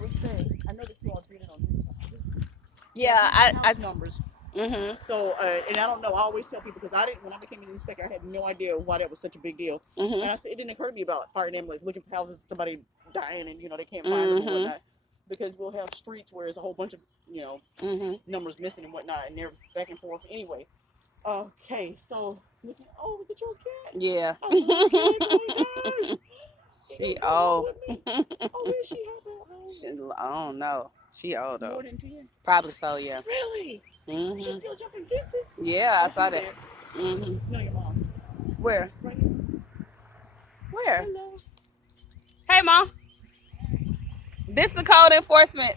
respect. I know that you all did it on this side. So Yeah, here's the house numbers. Mhm. So, and I don't know. I always tell people because I didn't when I became an inspector, I had no idea why that was such a big deal. Mhm. And I said it didn't occur to me about fire and ambulance looking for houses, somebody dying, and they can't find them and Mhm. whatnot. Because we'll have streets where there's a whole bunch of Mhm. numbers missing and whatnot, and they're back and forth anyway. Okay, so oh, was it yours, cat? Yeah. I love cats. Oh my gosh, you She gonna come home old. with me? Oh, is she? She, I don't know. She old though. More than 10? Probably so. Yeah. Really? She's Mhm. still jumping fences? Yeah, I Oh, saw she's that. there. Mhm. No, your mom. Where? Right here. Where? Hello. Hey, mom. This the code enforcement.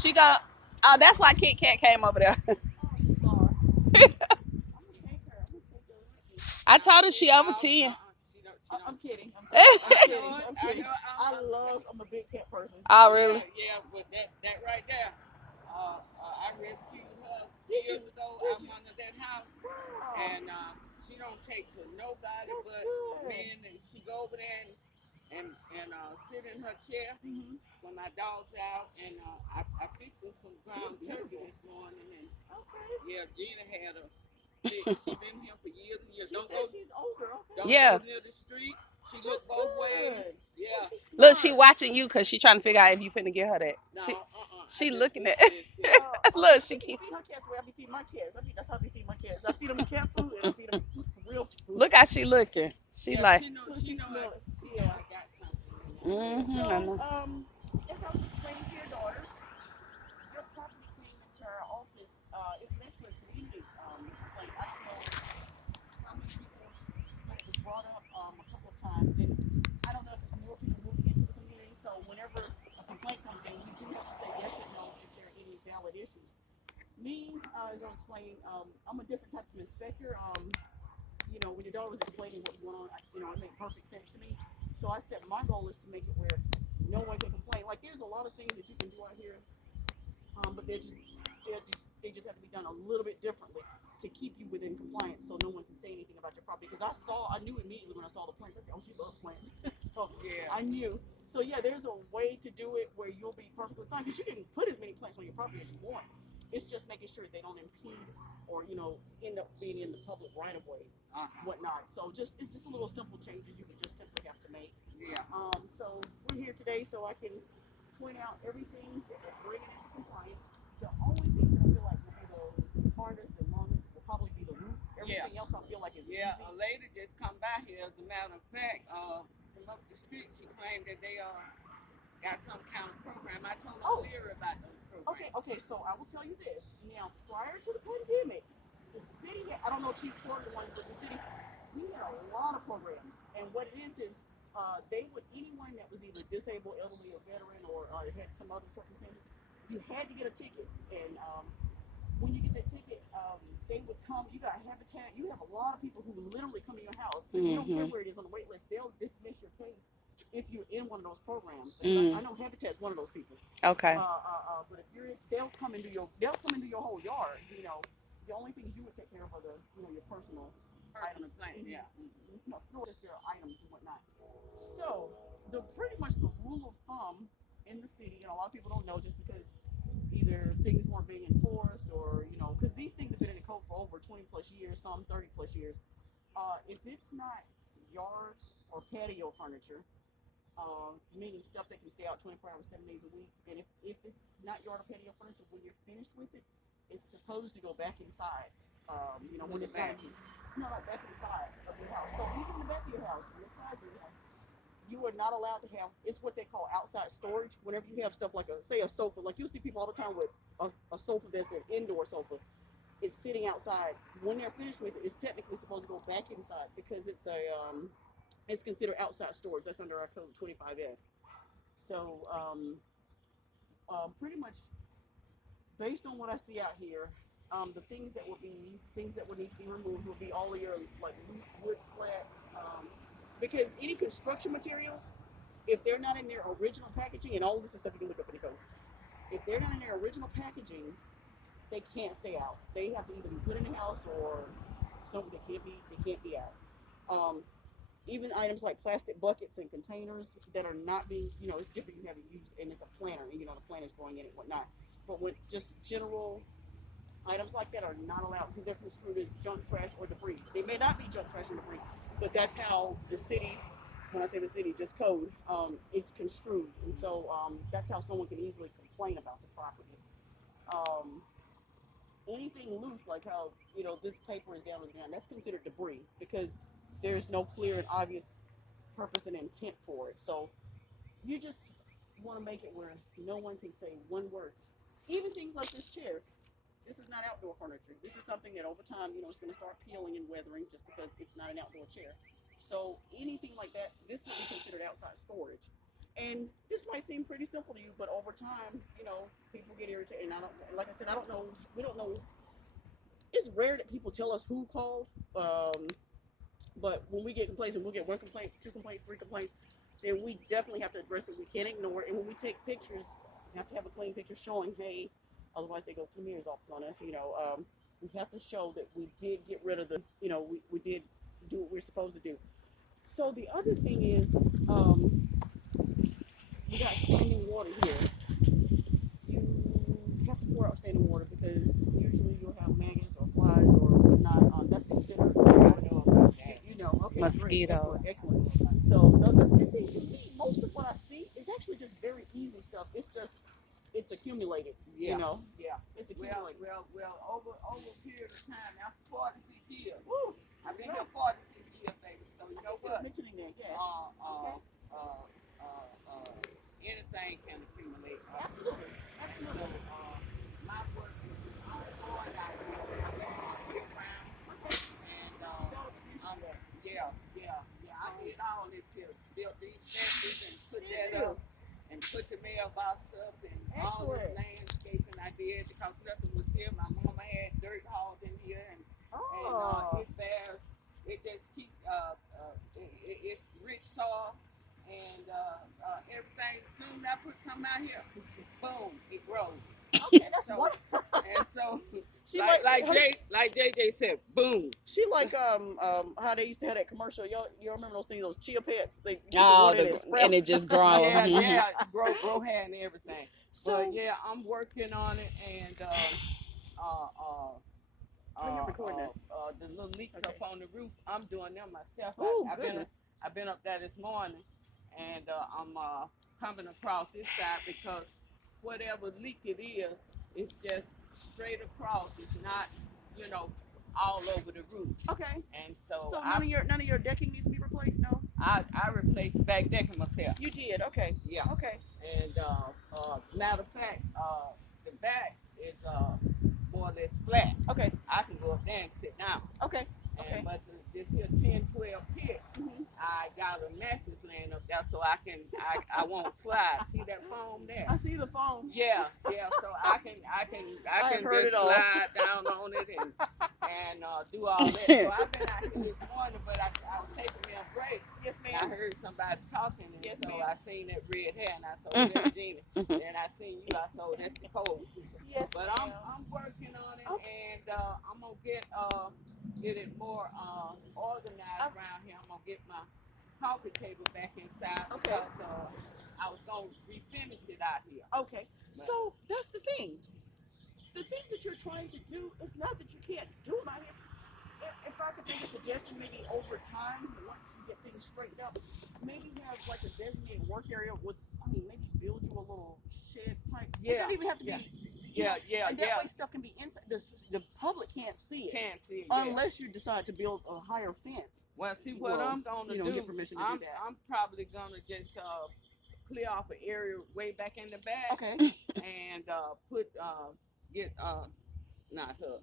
She got. Oh, that's why Kit Kat came over there. Sorry. I'm gonna take her. I'm gonna take her with me. I told her she over 10. I'm kidding. I'm kidding. I'm kidding. I'm kidding. I'm a big cat person. Oh, really? Yeah, but that right there, I rescued her Did you? years ago Did out you? under that house, Wow. and she don't take to nobody That's but good. men. And she go over there and sit in her chair Mm-hmm. when my dog's out, and I fixed her some ground turkey Beautiful. this morning, and Okay. yeah, Gina had her. She been here for years and years. She Don't said go, she's older. Okay. don't Yeah. go near the street. She look That's both good. ways. Oh, Yeah. she's Look, she smart. watching you because she trying to figure out if you finna get her that. No, I She just looking at. fixed this here. Look, she She can keep. feed her cats the way I be feeding my kids. That's how I be feeding my kids. I feed them cat food and I feed them real food. Look how she looking. She Yeah, like. Look, she she know smell it. I Yeah. got something in there. Mhm. I So, know. as I was explaining to your daughter, your property came into our office. It was actually a community complaint. I don't know how many people, but it was brought up a couple of times, and I don't know if it's more people moving into the community. So, whenever a complaint comes in, we do have to say yes or no if there are any valid issues. Me, as I'm explaining, I'm a different type of inspector. When your daughter was explaining what's going on, it made perfect sense to me. So I said my goal is to make it where no one can complain. Like there's a lot of things that you can do out here, but they just have to be done a little bit differently to keep you within compliance, so no one can say anything about your property. Because I knew immediately when I saw the plants. I said, "Oh, she loves plants," so Yeah. I knew. So yeah, there's a way to do it where you'll be perfectly fine because you can put as many plants on your property as you want. It's just making sure they don't impede or end up being in the public right of way, whatnot. So it's just a little simple changes you would just simply have to make. Yeah. So we're here today so I can point out everything that we're bringing into compliance. The only thing that I feel like will be the hardest and longest will probably be the roof. Everything else I feel like is Yeah, easy. a lady just come by here. As a matter of fact, from up the street, she claimed that they got some kind of program. I told Oh. Leary about those programs. Okay. So I will tell you this. Now, prior to the pandemic, the city, I don't know if she's part of the one, but the city, we had a lot of programs. And what it is they would, anyone that was either disabled, elderly, or veteran, or had some other circumstances, you had to get a ticket. And when you get that ticket, they would come. You got Habitat. You have a lot of people who literally come to your house. You don't care where it is on the wait list. They'll dismiss your case if you're in one of those programs. And I know Habitat's one of those people. Okay. But if you're, they'll come into your whole yard. The only things you would take care of are your personal items. Thing, yeah. No, just their items and whatnot. So pretty much the rule of thumb in the city, and a lot of people don't know just because either things weren't being enforced or because these things have been in the code for over 20 plus years, some 30 plus years. If it's not yard or patio furniture, meaning stuff that can stay out 24 hours, 7 days a week, and if it's not yard or patio furniture, when you're finished with it, it's supposed to go back inside. When it's not used. No, back inside of your house. So even in the back of your house, inside your house, you are not allowed to have. It's what they call outside storage. Whenever you have stuff like a sofa, like you'll see people all the time with a sofa that's an indoor sofa. It's sitting outside. When they're finished with it, it's technically supposed to go back inside because it's considered outside storage. That's under our code 25F. So pretty much based on what I see out here, the things that would need to be removed would be all of your like loose wood slats, because any construction materials, if they're not in their original packaging, and all of this is stuff you can look up in the code, if they're not in their original packaging, they can't stay out. They have to either be put in the house or something that can't be out. even items like plastic buckets and containers that are not being, it's different. You have it used and it's a planter, and the planter's going in and whatnot. But when just general items like that are not allowed because they're construed as junk, trash, or debris. They may not be junk, trash, or debris, but that's how the city, when I say the city, just code, it's construed. And so that's how someone can easily complain about the property. Anything loose, like how, this paper is down on the ground, that's considered debris because there's no clear and obvious purpose and intent for it. So you just want to make it where no one can say one word. Even things like this chair. This is not outdoor furniture. This is something that over time, it's going to start peeling and weathering just because it's not an outdoor chair. So anything like that, this would be considered outside storage. And this might seem pretty simple to you, but over time, people get irritated. And like I said, we don't know. It's rare that people tell us who called. But when we get complaints, and we'll get 1 complaint, 2 complaints, 3 complaints, then we definitely have to address it. We can't ignore it. And when we take pictures, we have to have a clean picture showing, hey, otherwise they go to the mayor's office on us. We have to show that we did get rid of we did do what we're supposed to do. So the other thing is, we got standing water here. You have to pour out standing water because usually you'll have maggots or flies or whatnot. That's considered. I know about that. Okay, Mosquitoes. Great, excellent. So most of what I see is actually just very easy stuff. It's accumulated. Yeah. Yeah. It's accumulated. Well, over a period of time, after 46 years. Woo! I've been here 46 years, baby. So you know what? Mentioning that, yes. Anything can accumulate. Absolutely. So my work is I'm going out year round, and I did all this here, built these fences and put that up, and put the mailbox up, and all this landscaping I did because nothing was here. My mama had dirt hauled in here, and it bears. It just keep it's rich soil, and everything. Soon I put something out here, boom, it grows. Okay, that's so, wonderful. And so, She like JJ said, boom. She like how they used to have that commercial. Y'all remember those things, those chia pets? They And it just grows. Yeah, grow hair and everything. So but yeah, I'm working on it, and you're recording this. the little leaks Okay. up on the roof, I'm doing them myself. Ooh, I've been up there this morning, and I'm coming across this side because whatever leak it is, it's just straight across. It's not, all over the roof. Okay. And so none of your decking needs to be replaced, no? I replaced the back decking myself. You did, okay. Yeah. Okay. And matter of fact, the back is more or less flat. Okay. I can go up there and sit down. Okay. And but this here 10-12 pit, I got a mattress laying up there so I won't slide. See that foam there? I see the phone. Yeah. So I can heard just it all. slide down on it and do all that. So I've been out here this morning, but I was taking me a break. Yes, I ma'am. heard somebody talking, and Yes, so ma'am. I seen that red hair, and I saw that's Gina. Then I seen you, I saw that's Nicole. Yes, But ma'am. I'm working on it, Okay. and I'm gonna get it more organized around here. I'm gonna get my coffee table back inside Okay. because I was gonna refinish it out here. Okay. So that's the thing. The things that you're trying to do, it's not that you can't do them out here. If I could make a suggestion, maybe over time, once you get things straightened up, maybe have like a designated work area with, maybe build you a little shed type. It Yeah. doesn't even have to be. Yeah. And that way stuff can be inside. The public can't see it. Can't see it yet. Unless you decide to build a higher fence. Well, see what Well, I'm gonna you do. don't get permission to do that. I'm probably gonna just clear off an area way back in the back. Okay. And get not her.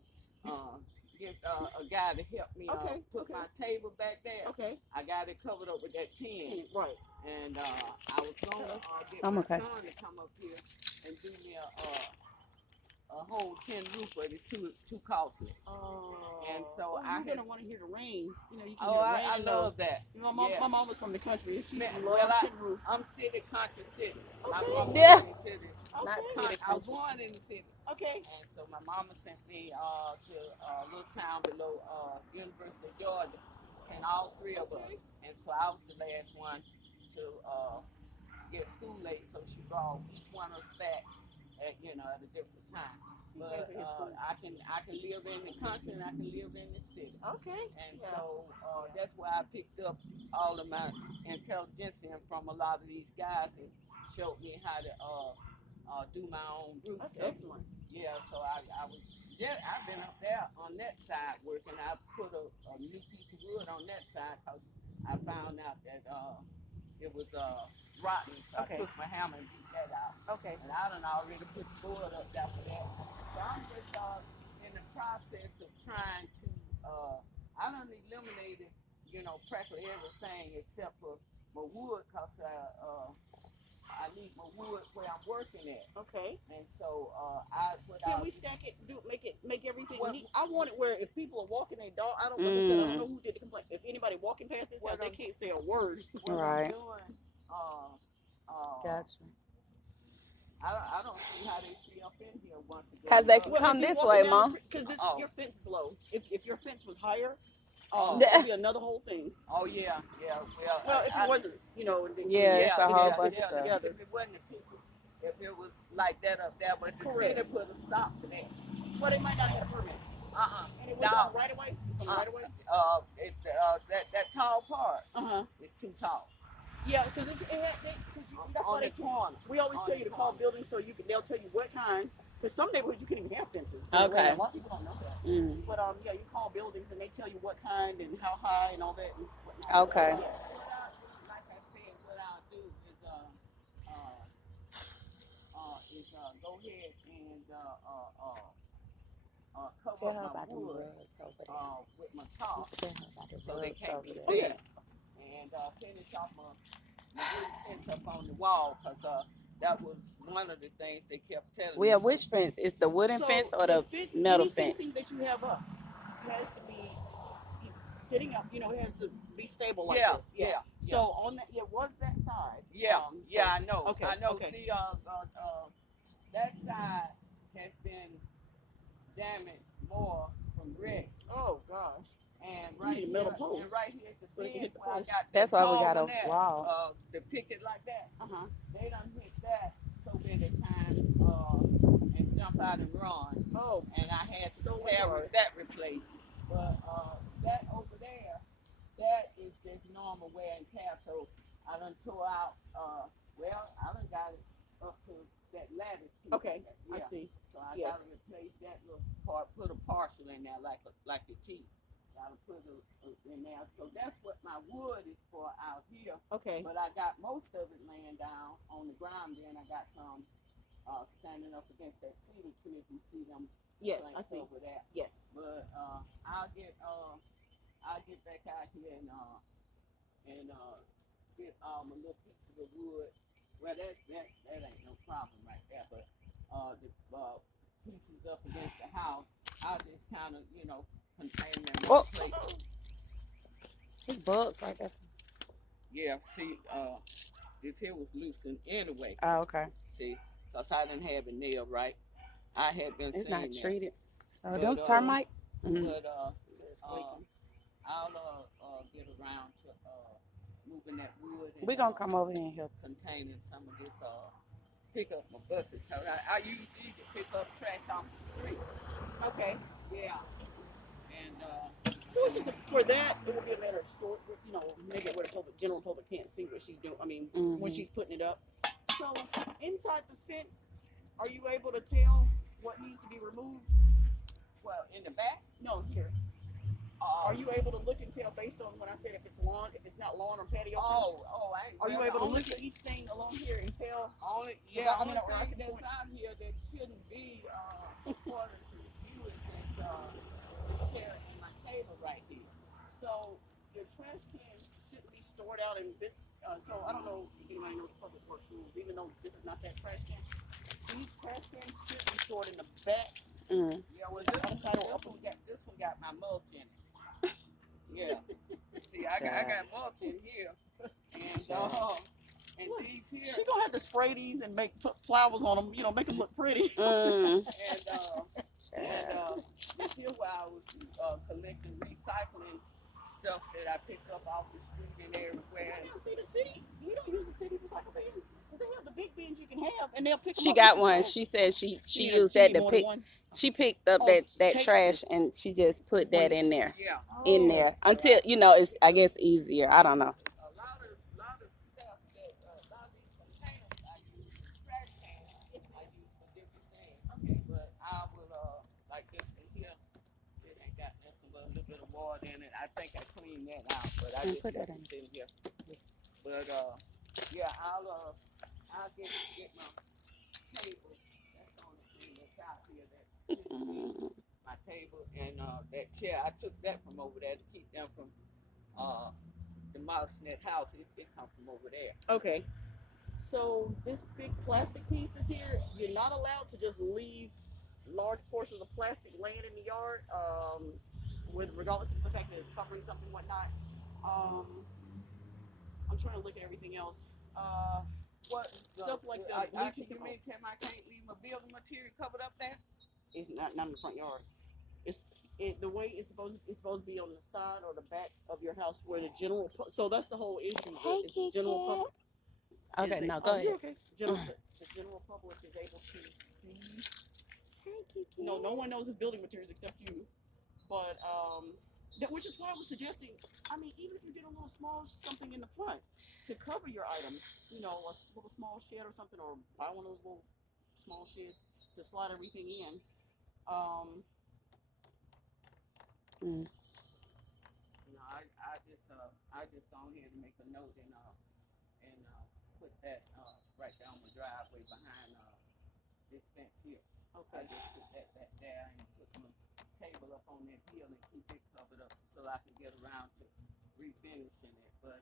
Get a guy to help me Okay, put okay. my table back there. Okay. I got it covered up with that tin. Right. And I was gonna get I'm my okay. son to come up here and do me a whole tin roof, but it's too costly. And so well, I you're had- gonna want to hear the rain. You can Oh, hear the rain. I in love those. that. My Yeah. mom was from the country. And she Man, loved tin roof. I'm city, country city. My Okay. mama Yeah. sent me to the Not Okay. city, I was country. born in the city. Okay. And so my mama sent me to a little town below University of Georgia. Sent all three of us. and so I was the last one to get school late, so she brought each one of us back at at a different time. But I can live in the country and I can live in the city. Okay. And Yeah. so that's why I picked up all of my intelligence from a lot of these guys that showed me how to do my own groups. That's excellent. Yeah, so I've been up there on that side working. I put a new piece of wood on that side because I found out that it was rotten. So Okay. I took my hammer and beat that out. Okay. And I done already put the board up there for that. So I'm just in the process of trying to, I done eliminated, practically everything except for my wood because I need my wood where I'm working at. Okay. And so Can we stack it? Make everything Well, neat? I want it where if people are walking their dog, I don't understand. I don't know who did the complaint. If anybody walking past this house, they can't say a word. what Right. I'm doing, Gotcha. I don't see how they see up in here once it goes 'Cause they up. can come this way, Mom. Because Oh. your fence is low. If your fence was higher, Oh. it'd be another whole thing. Oh yeah. Well, if it wasn't, then Yeah, it's a whole bunch of yeah, stuff. together. If it wasn't the people, if it was like that up there, but the Correct. city put a stop to that. Well, they might not have a permit. And it was No. on right away. It's on right away. It's that tall part Uh-huh. is too tall. Yeah, because that's why On they the corner. We always On tell the you to call corner. buildings so they'll tell you what kind. Because some neighborhoods you can't even have fences. Okay. A lot of people don't know that. Mm. But yeah, you call buildings and they tell you what kind and how high and all that and whatnot. Okay. So, yes. Like I said, what I'll do is go ahead and cover Tell her up about my the wood rugs over there. with my top Tell her about the so they rugs can't over be there. seen. And finish off my wood fence up on the wall because that was one of the things they kept telling me. Well, which fence? Is the wooden So fence or the metal any fence? fencing that you have up has to be sitting up. It has to be stable like Yeah, this. yeah. So on that, was that side. Yeah, so- I know. Okay, I know. okay. See, that side has been damaged more from wrecks. Oh gosh. And You right need a here, metal post and right here at the so they can bend hit the where I post. got That's that why we tall got a one there, wall. the picket like that. They done hit that so many times and jump out and run. Oh. And I had to Stolen have cars. that replaced. But that over there, that is just normal wear and tear. So I done tore out. I done got it up to that lattice piece. Okay. Yeah. I see. So I Yes. gotta replace that little part, put a parcel in there like a T. Gotta put it in there. So that's what my wood is for out here. Okay. But I got most of it laying down on the ground. Then I got some standing up against that cedar tree. If you see them Yes, I planks see. over there. Yes. But I'll get back out here and get my little pieces of wood. Well, that ain't no problem right there. But the pieces up against the house, I'll just kind of contain them. Oh. In place. There's bugs right there. Yeah. See, this here was loosened anyway. Oh, okay. See, cause I didn't have it nailed right. I had been It's saying not that. treated. Oh, But, them termites? Mhm. But I'll get around to moving that wood. And, We gonna come over here and help. containing some of this. Pick up my buckets. Cause I usually pick up trash off the street. Okay. Yeah. And So it's just for that, it would be a matter of store, make it where the general public can't see what she's doing. I mean, when she's putting it up. So inside the fence, are you able to tell what needs to be removed? well, in the back. No, here. Are you able to look and tell based on when I said if it's not lawn or patio? Are you able to look at each thing along here and tell? Only I mean, only or I thing can that's point. out here that shouldn't be according to you is this chair and my table right here. So your trash cans shouldn't be stored out in so I don't know if anybody knows public works rules, even though this is not that trash can. These trash cans should be stored in the back. Yeah, well this one got my mulch in it. Yeah. See, I got mulch in here. And these here She gonna have to spray these and put flowers on them, make them look pretty. and this here where I was collecting recycling stuff that I pick up off the street and everywhere. Yeah, see the city. You don't use the city recycle bin. 'Cause they have the big bins you can have, and they'll pick them She up. got if you one. want. She said she Yeah, used she that need to more than pick. one. She picked up Oh, that take trash this. and she just put that in there. Yeah. In Oh. there until it's I guess easier. I don't know. A lot of stuff that a lot of these containers I use is trash cans. I use for different things. Okay. But I will like this one here. It ain't got nothing but a little bit of water in it. I think I cleaned that out, but I just Put that left it in here. But yeah, I'll get my table. That's the only thing that's out here that should be my table and that chair. I took that from over there to keep them from the mouse in that house. It come from over there. Okay. So this big plastic piece that's here, you're not allowed to just leave large portions of plastic laying in the yard, with regardless of the fact that it's covering something and whatnot. I'm trying to look at everything else. What stuff like the bleaching You mean tell me I can't leave my building material covered up there? It's not in the front yard. The way it's supposed to be on the side or the back of your house where the general. So that's the whole issue. Hey, Is the general public. Okay, no, go ahead. You're okay. The general public is able to see. Hey, Kiki. No one knows his building materials except you. But which is why I was suggesting. I mean, even if you get a little small something in the front to cover your items, a little small shed or something, or buy one of those little small sheds to slide everything in. No, I just go ahead and make a note and put that right down the driveway behind this fence here. Okay. I just put that back there and put my table up on that hill and keep it covered up until I can get around to refinishing it. But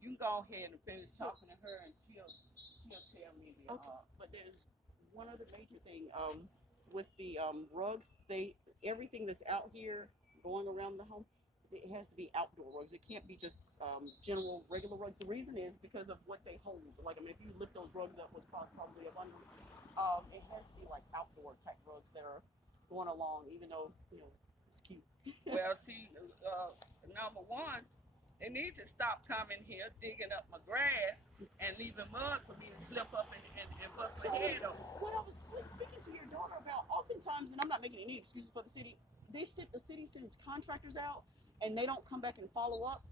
you can go ahead and finish talking to her and she'll tell me the but there's one other major thing with the rugs. Everything that's out here going around the home, it has to be outdoor rugs. It can't be just general regular rugs. The reason is because of what they hold. Like, I mean, if you lift those rugs up, which costs probably $100, it has to be like outdoor type rugs that are going along, even though it's cute. Well, see, number one, they need to stop coming here digging up my grass and leaving mud for me to slip up and bust my head over. What I was speaking to your daughter about, oftentimes, and I'm not making any excuses for the city, the city sends contractors out and they don't come back and follow up.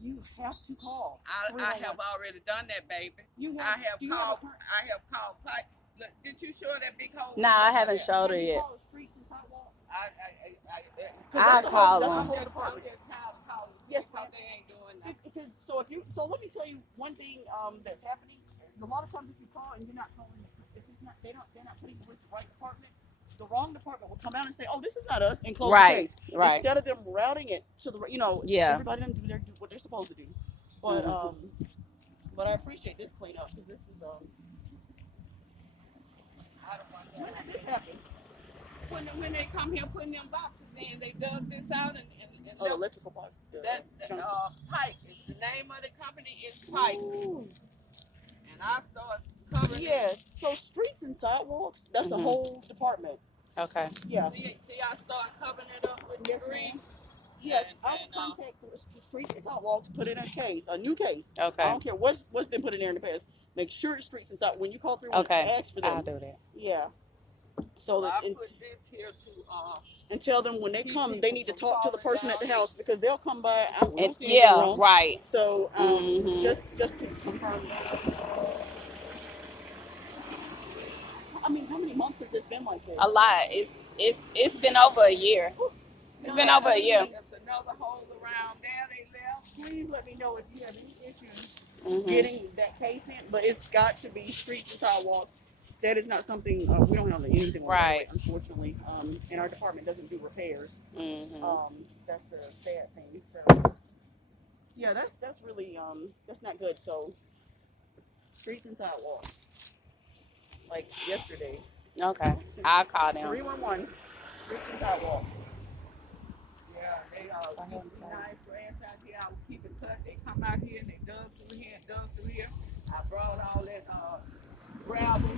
You have to call. I have already done that, baby. I have called Pikes. Look, did you show that big hole? No, I haven't showed her yet. Streets and sidewalks? I'll call them. I'm just tired of calling. Yes, because they ain't doing nothing. So let me tell you one thing that's happening. A lot of times if you call and you're not calling, if it's not, they're not putting you with the right department. The wrong department will come out and say, "Oh, this is not us," and close the case. Right. Instead of them routing it to the, everybody doesn't do what they're supposed to do. But but I appreciate this cleanup because this is when did this happen? When they come here putting them boxes in, they dug this out and electrical box. Pike. The name of the company is Pike. And I start covering. Yeah. So streets and sidewalks. That's a whole department. Okay. Yeah. See, I start covering it up with Yes, debris. ma'am. Yeah, I'll contact the streets and sidewalks, put in a new case. Okay. I don't care what's been put in there in the past. Make sure it's streets and sidewalks. When you call through, ask for them. I'll do that. Yeah. So I that put this here to and tell them when they come, they need to talk to the person at the house because they'll come by. I don't see anything Yeah, wrong. right. So just to confirm that. I mean, how many months has this been like this? A lot. It's been over a year. It's been over a year. There's another hole around there they left. Please let me know if you have any issues getting that case in. But it's got to be streets and sidewalks. That is not something we don't have anything on Right. that, unfortunately. And our department doesn't do repairs. That's the sad thing. So yeah, that's really that's not good. So streets and sidewalks. Like yesterday. Okay. I'll call them. 311. Streets and sidewalks. Yeah, they keep the nice grass out here. I would keep it cut. They come out here and they dug through here and dug through here. I brought all that gravel.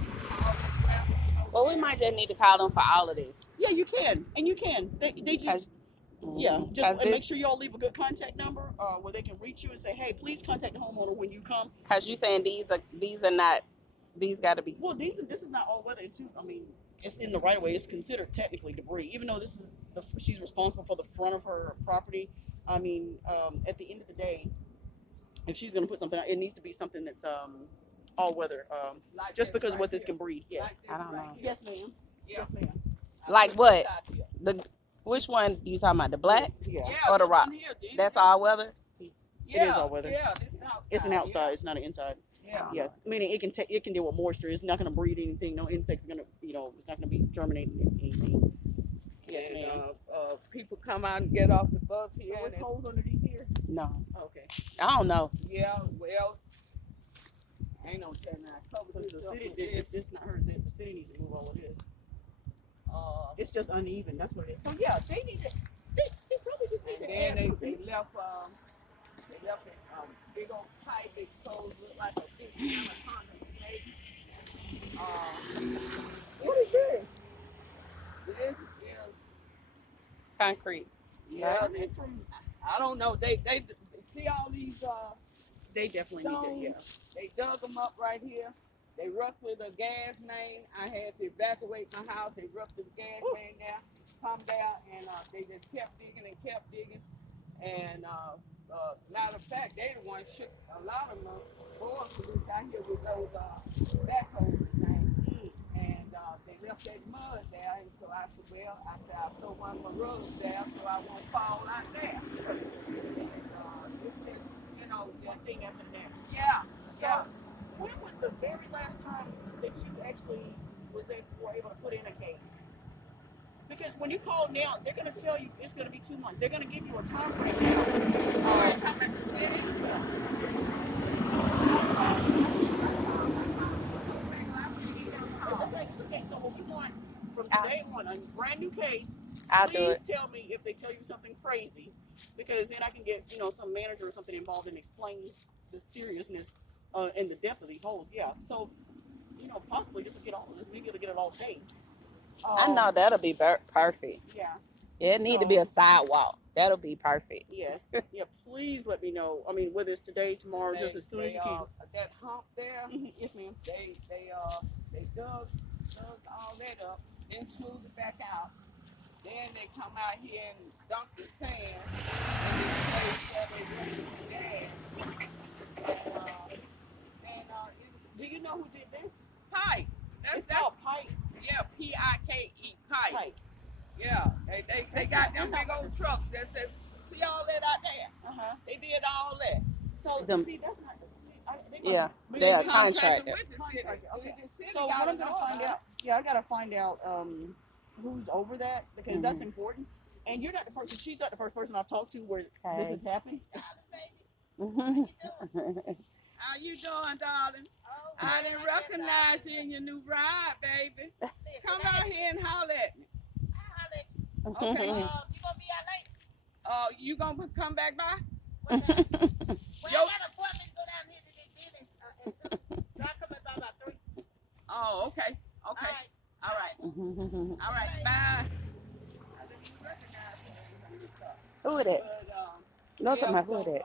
Well, we might just need to call them for all of this. Yeah, you can, and you can. They just Yeah, just 'Cause and make sure y'all leave a good contact number where they can reach you and say, hey, please contact the homeowner when you come. Cause you saying these are not, these got to be. Well, this is not all weather too. I mean, it's in the right of way. It's considered technically debris, even though this is she's responsible for the front of her property. I mean, at the end of the day, if she's gonna put something out, it needs to be something that's all weather. Like Just this because right what this here. can breed. Yes. Like this I don't right know. here. Yes, ma'am. Yeah. Yes, ma'am. I Like put what? this out here. The which one you talking about? The black Yeah. Yeah, or the this one rocks? here, Gina. That's all weather. Yeah, is all weather. Yeah, this is outside. It's an outside. It's not an inside. Yeah. Yeah, meaning it can deal with moisture. It's not gonna breed anything. No insects are gonna, it's not gonna be germinating anything. Yes, And, ma'am. people come out and get off the bus here. So and it's holes underneath here. No, Okay. I don't know. yeah, well, ain't no telling that. Cover Because this the up city, with this. it's not her. The city needs to move all of this. Uh, It's just uneven. That's what it is. So yeah, they need to. They probably just need and to then add they something. left a big old pipe exposed, look like a big anaconda snake. What is this? This is, Concrete. yeah, Right. they from, I don't know, they see all these, They definitely need to. Yeah. they dug them up right here. They ruptured a gas main. I had to evacuate my house. They ruptured the gas main there, come down, and they just kept digging and kept digging. And matter of fact, they the ones shook a lot of them boys loose out here with those backhoes and things. And they left that mud there. And so I said, well, I'll throw one of my rugs there so I won't fall out there. And it's just, One thing after the next. yeah. So, when was the very last time that you actually were able to put in a case? Because when you call now, they're going to tell you it's going to be 2 months. They're going to give you a time frame now. Come at the city. It's okay. So what we want from today on, a brand new case, I'll do please it. tell me if they tell you something crazy, because then I can get some manager or something involved and explain the seriousness and the depth of these holes. Yeah. So possibly just to get all of this, maybe to get it all day. I know that'll be perfect. Yeah. Yeah, it need to be a sidewalk. That'll be perfect. Yes. Yeah. Please let me know. I mean, whether it's today, tomorrow, just as soon as you can. That hump there, Yes, ma'am. they dug all that up, then smoothed it back out. Then they come out here and dump the sand in this place where they bring the gas. Do you know who did this? Pipe. It's called pipe. Yeah, Pike. Pipe. Pipe. Yeah, they got them big old trucks that said, see all that out there. They did all that. So Them- see, that's not. Yeah, But they're they contracted. With the city. Contracted, okay. The city So gotta what I'm know gonna find about out? Yeah, I gotta find out who's over that, because that's important. And you're not the person. She's not the first person I've talked to where this has happened. How you doing, darling? I didn't recognize you in your new ride, baby. Come out here and holler at me. Okay. You gonna be out late? You gonna come back by? Well, I got appointments go down here to this business, so I come by about 3. Oh, okay. Okay. All right. All right. Bye. Who that? But, No, talking about who that?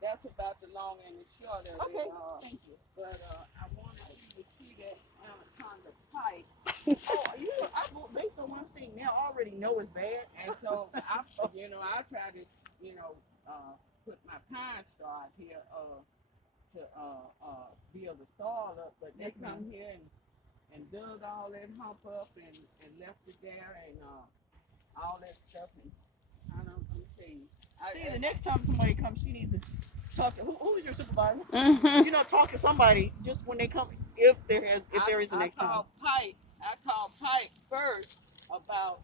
That's about the long and the short of it. Okay, thank you. But I wanted you to see that anaconda pipe. Based on what I'm seeing now, I already know it's bad. And so I try to, put my pine straw out here, to be able to thaw it up. But they come here and dug all that hump up and left it there and all that stuff. And I don't see. See, the next time somebody comes, she needs to talk. Who is your supervisor? Mhm. Talk to somebody just when they come, if there is a next time. I called Pipe first about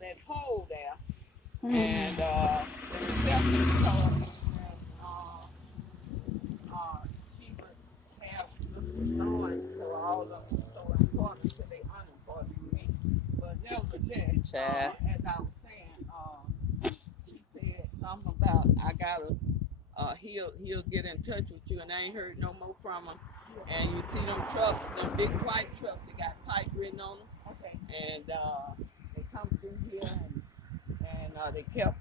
that hole there, and the receptionist told me that she would have stolen, so all of them so important to they unimportant me. But nevertheless, Child. as I was saying, she said something about I gotta. He'll get in touch with you, and I ain't heard no more from him. And you see them trucks, them big white trucks, they got pipe written on them. Okay. And they come come through here, and they kept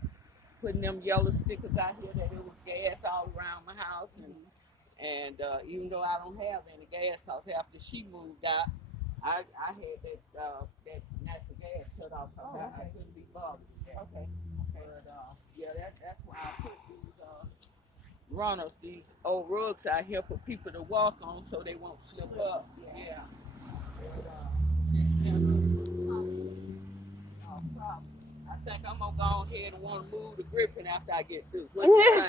putting them yellow stickers out here that it was gas all around my house, and even though I don't have any gas, cause after she moved out, I had that natural gas cut off. Cause I couldn't be bothered. Okay. But yeah, that's why I put these runners, these old rugs out here for people to walk on, so they won't slip up. Yeah. I think I'm gonna go ahead and want to move the gripping after I get through. What you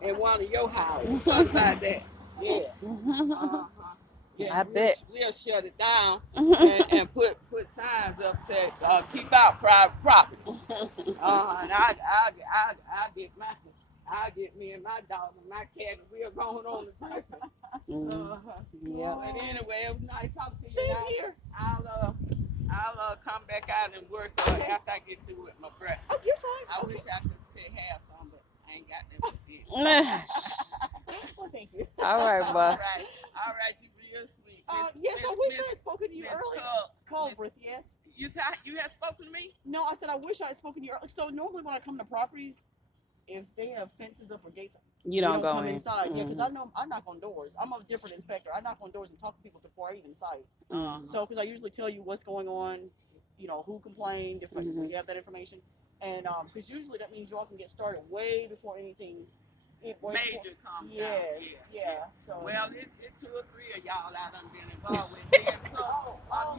think? In one of your houses. What about that? Yeah. Yeah, I bet. We'll shut it down and put signs up to keep out private property. And I'll get me and my dog and my cat, and we're going on the gripping. Yeah. And anyway, it was nice talking to you. Same here. I'll come back out and work after I get through with my breath. Oh, you're fine. I wish I could say have some, but I ain't got that to say. Well, thank you. All right, boy. All right, you real sweet. Yes, I wish I had spoken to you earlier. Culbreth, yes. You had spoken to me? No, I said I wish I had spoken to you earlier. So normally when I come to properties, if they have fences up or gates, You don't go come in. inside. Yeah, because I know I knock on doors. I'm a different inspector. I knock on doors and talk to people before I even sight. So because I usually tell you what's going on, who complained, if you have that information, and because usually that means y'all can get started way before anything. Major comes out. Yeah. So Well, it's 2 or 3 of y'all I done been involved with. Then, so I'm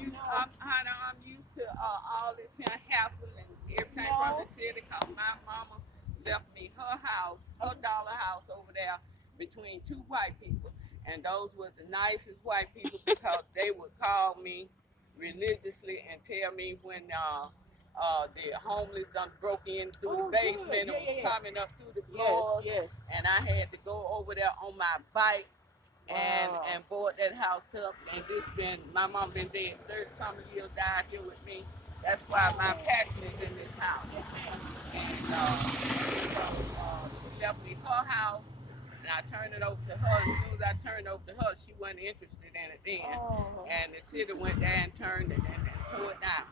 used to all this here hassle and everything from the city, because my mama left me her house, her dollar house over there between 2 white people. And those were the nicest white people, because they would call me religiously and tell me when the homeless done broke in through the basement and was coming up through the floors. Yes. And I had to go over there on my bike and board that house up. And my mom been dead 30-something years, died here with me. That's why my passion is in this house. And so she left me her house, and I turned it over to her. As soon as I turned it over to her, she wasn't interested in it then. And the city went there and turned it and tore it down.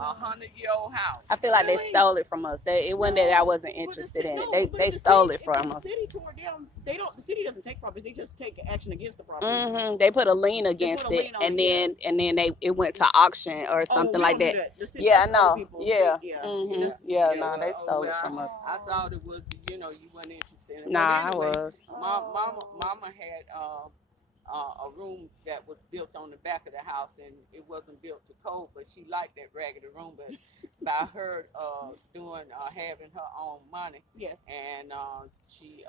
100-year-old house. I feel like they stole it from us. It wasn't that I wasn't interested in it. They stole it from us. The city tore it down. The city doesn't take properties. They just take action against the property. They put a lien against it, and then it went to auction or something like that. Yeah, I know. Yeah. No, they stole it from us. I thought it was, you weren't interested in it. Nah, But anyway, I was. Mama had a room that was built on the back of the house, and it wasn't built to code, but she liked that raggedy room. But by her having her own money, Yes. and she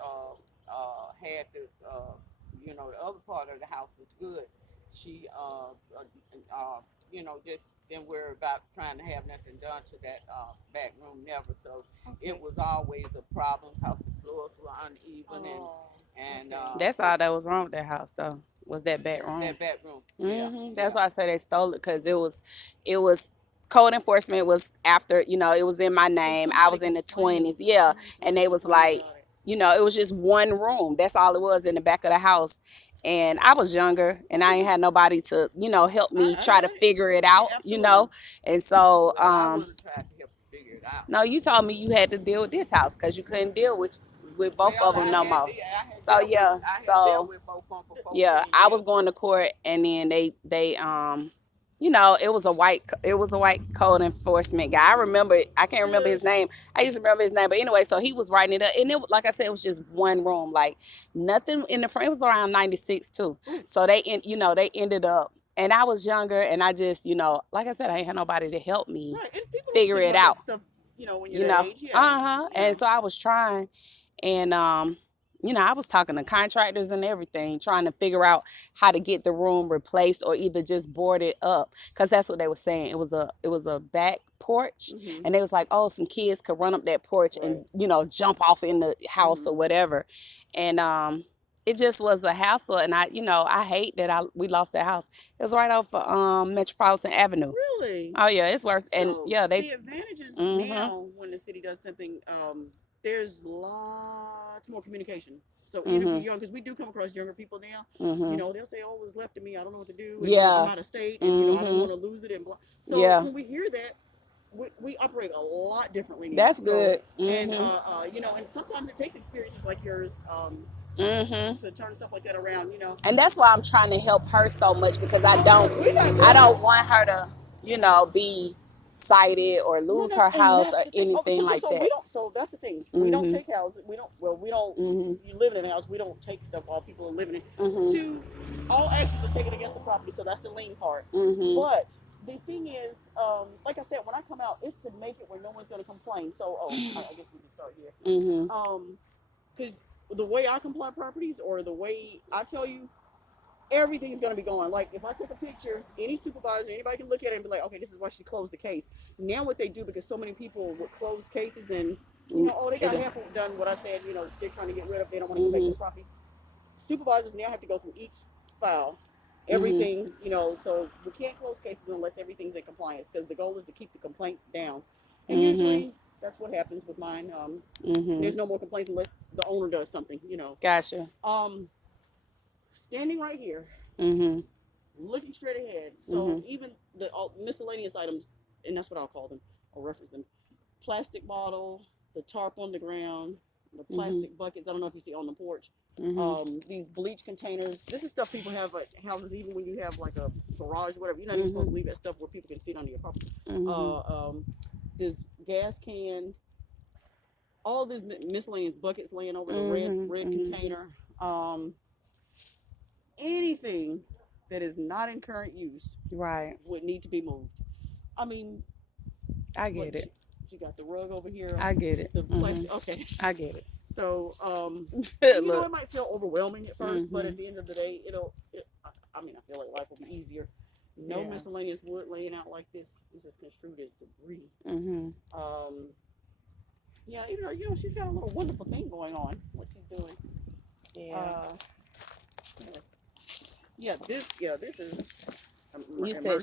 had the other part of the house was good. She just didn't worry about trying to have nothing done to that back room, never. So it was always a problem, because the floors were uneven and That's all that was wrong with that house, though. Was that back room? that back room. Yeah. That's why I say they stole it, because it was code enforcement was after, it was in my name. I was in the 20s. Yeah. And they was like, it was just one room. That's all it was in the back of the house. And I was younger, and I ain't had nobody to, help me try to figure it out, And so, I would have tried to help you figure it out. no, you told me you had to deal with this house because you couldn't deal with both of them no more. So yeah, I was going to court, and then they it was a white code enforcement guy. I can't remember his name. I used to remember his name, but anyway, so he was writing it up, and it, like I said, it was just one room, like nothing in the front. It was around 96 too. So they ended up, and I was younger, and I just, like I said, I ain't had nobody to help me figure it out. Stuff, when you're that age. And so I was trying, and I was talking to contractors and everything, trying to figure out how to get the room replaced or either just board it up, because that's what they were saying. It was a back porch, and they was like, oh, some kids could run up that porch and jump off in the house or whatever, and it just was a hassle. And I hate that we lost that house. It was right off Metropolitan Avenue. Really? Oh yeah, it's worse. And the advantages now when the city does something, there's laws. It's more communication. So even if you're young, because we do come across younger people now, Mm-hmm. you know, they'll say, "Oh, it was left to me. I don't know what to do. And, Yeah. I'm out of state, and you know, I don't want to lose it." And blah. So Yeah. when we hear that, we operate a lot differently now. That's So, good. And Mm-hmm. you know, and sometimes it takes experiences like yours Mm-hmm. to turn stuff like that around. You know. And that's why I'm trying to help her so much, because I don't want her to, be cited or No, lose no, her and house that's or the thing. anything like We that. don't. So that's the thing. We don't Mhm. take houses. We don't. Well, we don't. You live in a house. We don't take stuff while people are living in. Mhm. Two, all actions are taken against the property. So that's the lien part. Mhm. But the thing is, like I said, when I come out, it's to make it where no one's going to complain. So, I guess we can start here. Mhm. Because the way I comply properties, or the way I tell you, everything's going to be going. Like, if I take a picture, any supervisor, anybody can look at it and be like, okay, this is why she closed the case. Now what they do, because so many people would close cases and, you know, they got half done what I said, you know, they're trying to get rid of, they don't want to get back to the property. Supervisors now have to go through each file, everything, you know, so we can't close cases unless everything's in compliance, because the goal is to keep the complaints down. And usually that's what happens with mine. There's no more complaints unless the owner does something, you know. Gotcha. Standing right here, Mhm. looking straight ahead. So even the miscellaneous items, and that's what I'll call them or reference them: plastic bottle, the tarp on the ground, the plastic buckets. I don't know if you see on the porch. These bleach containers. This is stuff people have at houses, even when you have like a garage, whatever. You're not even supposed to leave that stuff where people can sit under your property. This gas can. All these miscellaneous buckets laying over the red container. Anything that is not in current use Right. would need to be moved. I mean, I get it. She got the rug over here. I get it. The plastic. Okay. I get it. So, you know, Look. it might feel overwhelming at 1st, but at the end of the day, I mean, I feel like life will be easier. No miscellaneous wood laying out like this. This is construed as debris. Yeah, you know, she's got a little wonderful thing going on. What she's doing. Yeah. This is. You said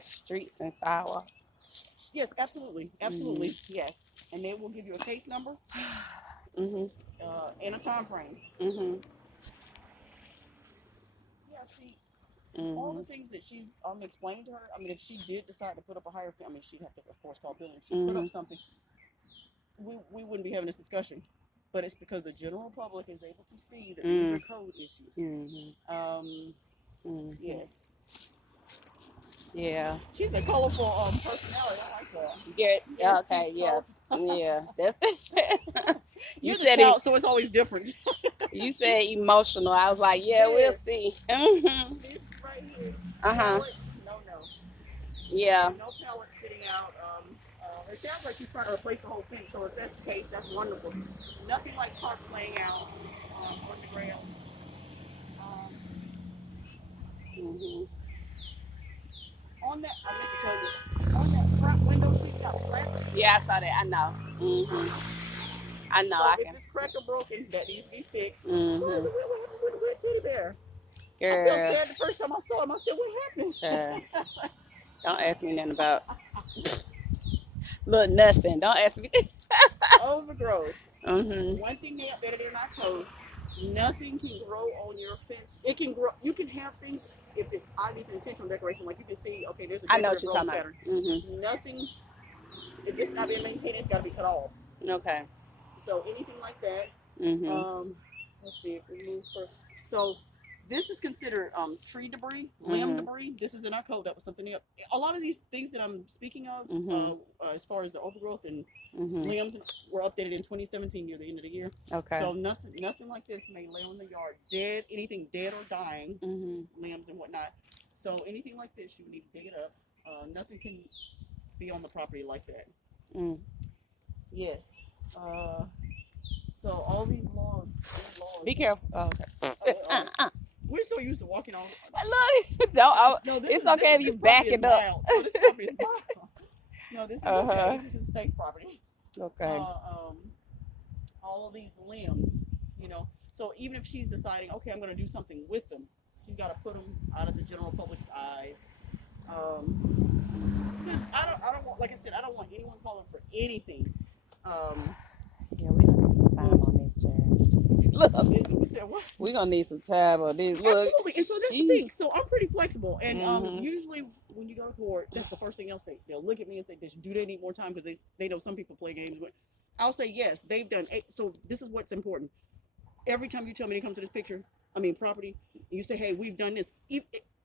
streets and sidewalk. Yes, absolutely, yes. And they will give you a case number, and a time frame. Yeah, see, all the things that she's explaining to her. I mean, if she did decide to put up a higher, I mean, she'd have to, of course, call building. If she put up something, we wouldn't be having this discussion. But it's because the general public is able to see that these are code issues. Yes. Yeah. She's a colorful personality. I like that. Yeah. Okay. Yeah. Yeah. That's. You said it, so it's always different. You said emotional. I was like, yeah, we'll see. This right here. Pallet, no. Yeah. No pallets sitting out. It sounds like she's trying to replace the whole thing. So if that's the case, that's wonderful. Nothing like tarp laying out on the ground. On that, I meant to tell you, on that front window seat, got plastic. Yeah, I saw that. I know. I know. So I if can. this cracker broken, that needs to be fixed. Mhm. What happened with the red teddy bear? I Girl. felt sad the first time I saw him. I said, what happened? Sure. Don't ask me nothing about. Look, nothing. Don't ask me. Overgrowth. One thing they updated in our code: nothing can grow on your fence. It can grow. You can have things if it's obvious intentional decoration. Like you can see, okay, there's a I know what you're talking pattern. about. Nothing. If it's not being maintained, it's got to be cut off. Okay. So anything like that. Let's see if we move first. So this is considered tree debris, limb debris. This is in our code. That was something else. A lot of these things that I'm speaking of, as far as the overgrowth and limbs, were updated in 2017 near the end of the year. Okay. So nothing like this may lay on the yard. Dead, anything dead or dying, limbs and whatnot. So anything like this, you need to dig it up. Nothing can be on the property like that. Yes. So all these laws. Be careful. Oh, okay. We're so used to walking on. Look, it's okay if you back it up. So this property is mild. No, this is okay. This is safe property. Okay. All of these limbs, you know. So even if she's deciding, okay, I'm going to do something with them, she's got to put them out of the general public's eyes. Because I don't want, like I said, I don't want anyone calling for anything. Yeah, we don't have some time. time on this, child. Look, You said what? we gonna need some time on this. Look, Absolutely. And so that's the sheesh. thing. So I'm pretty flexible. And Mhm. usually when you go to court, that's the first thing they'll say. They'll look at me and say, do they need more time? Because they know some people play games. But I'll say yes, they've done 8. So this is what's important. Every time you tell me to come to this property, and you say, hey, we've done this.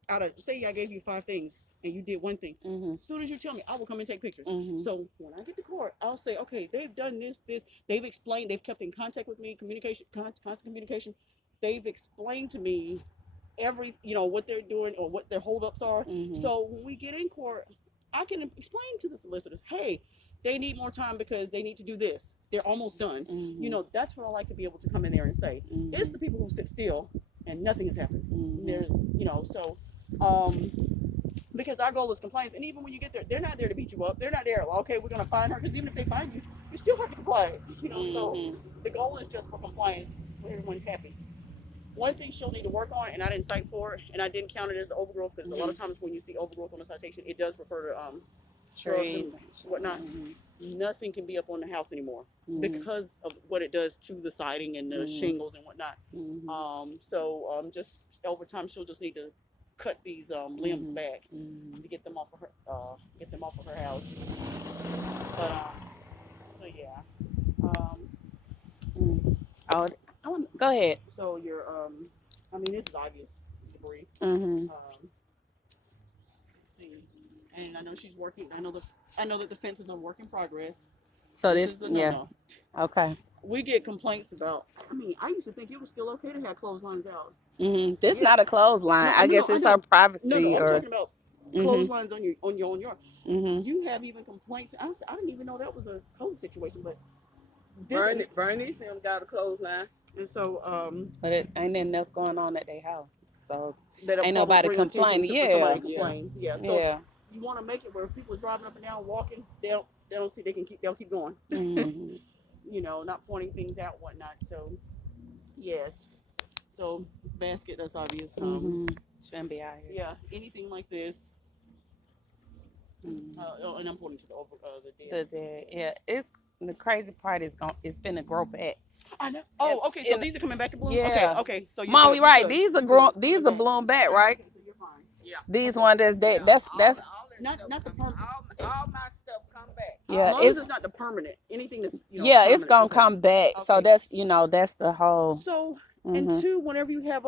Out of, say I gave you 5 things and you did 1 thing. Mhm. As soon as you tell me, I will come and take pictures. Mhm. So when I get to court, I'll say, okay, they've done this. They've explained, they've kept in contact with me, constant communication. They've explained to me what they're doing or what their holdups are. Mhm. So when we get in court, I can explain to the solicitors, hey, they need more time because they need to do this. They're almost done. Mhm. That's what I like to be able to come in there and say. Mhm. It's the people who sit still and nothing has happened. Mhm. There's, so, because our goal is compliance. And even when you get there, they're not there to beat you up. They're not there, okay, we're going to find her. Because even if they find you, you still have to comply. So Mhm. the goal is just for compliance so everyone's happy. One thing she'll need to work on, and I didn't cite for it, and I didn't count it as overgrowth, because a lot of times when you see overgrowth on a citation, it does refer to Trees shrubs and whatnot. Mhm. Nothing can be up on the house anymore Mhm. because of what it does to the siding and the Mhm. shingles and whatnot. Mhm. Just over time, she'll just need to cut these limbs Mhm. back Mhm. to get them off of her house. But so yeah. Mhm. Oh, I want. Go ahead. So you're this is obvious debris. Mhm. Let's see. And I know she's working. I know that the fence is a work in progress. So This this, is a yeah. no-no. Okay. We get complaints about. I used to think it was still okay to have clotheslines out. Mhm. This Yeah. not a clothesline. No, I guess know, it's I her know. privacy No, I'm or. talking about Mhm. clotheslines on your own yard. Mhm. You have even complaints. I didn't even know that was a code situation, but this Bernice him got a clothesline. and so But it ain't nothing else going on at their house. So that'll ain't probably nobody bring attention complaining. to for somebody Yeah. to complain. Yeah. So Yeah. you want to make it where people are driving up and down, walking. They don't see they'll keep going. Mhm. Not pointing things out, whatnot. So yes. So basket, that's obvious. Mhm. Shouldn't be out here. Yeah, anything like this. Mhm. And I'm pointing to the dead. Yeah, it's the crazy part is it's been a grow back. I know. Oh, okay. So and- these are coming back to bloom. Yeah. Okay. So you're Mom, good, we you're right. good. These are You're grown. good. These You're are good. blown back, right? Okay, so you're fine. Yeah. These Okay. one that's that's All that's that Not stuff the come- permanent. all my stuff come back. yeah. As long as It's it's not the permanent. Anything that's yeah. It's permanent. gonna Okay. come back. So Okay. that's that's the whole. So Mhm. and 2, whenever you have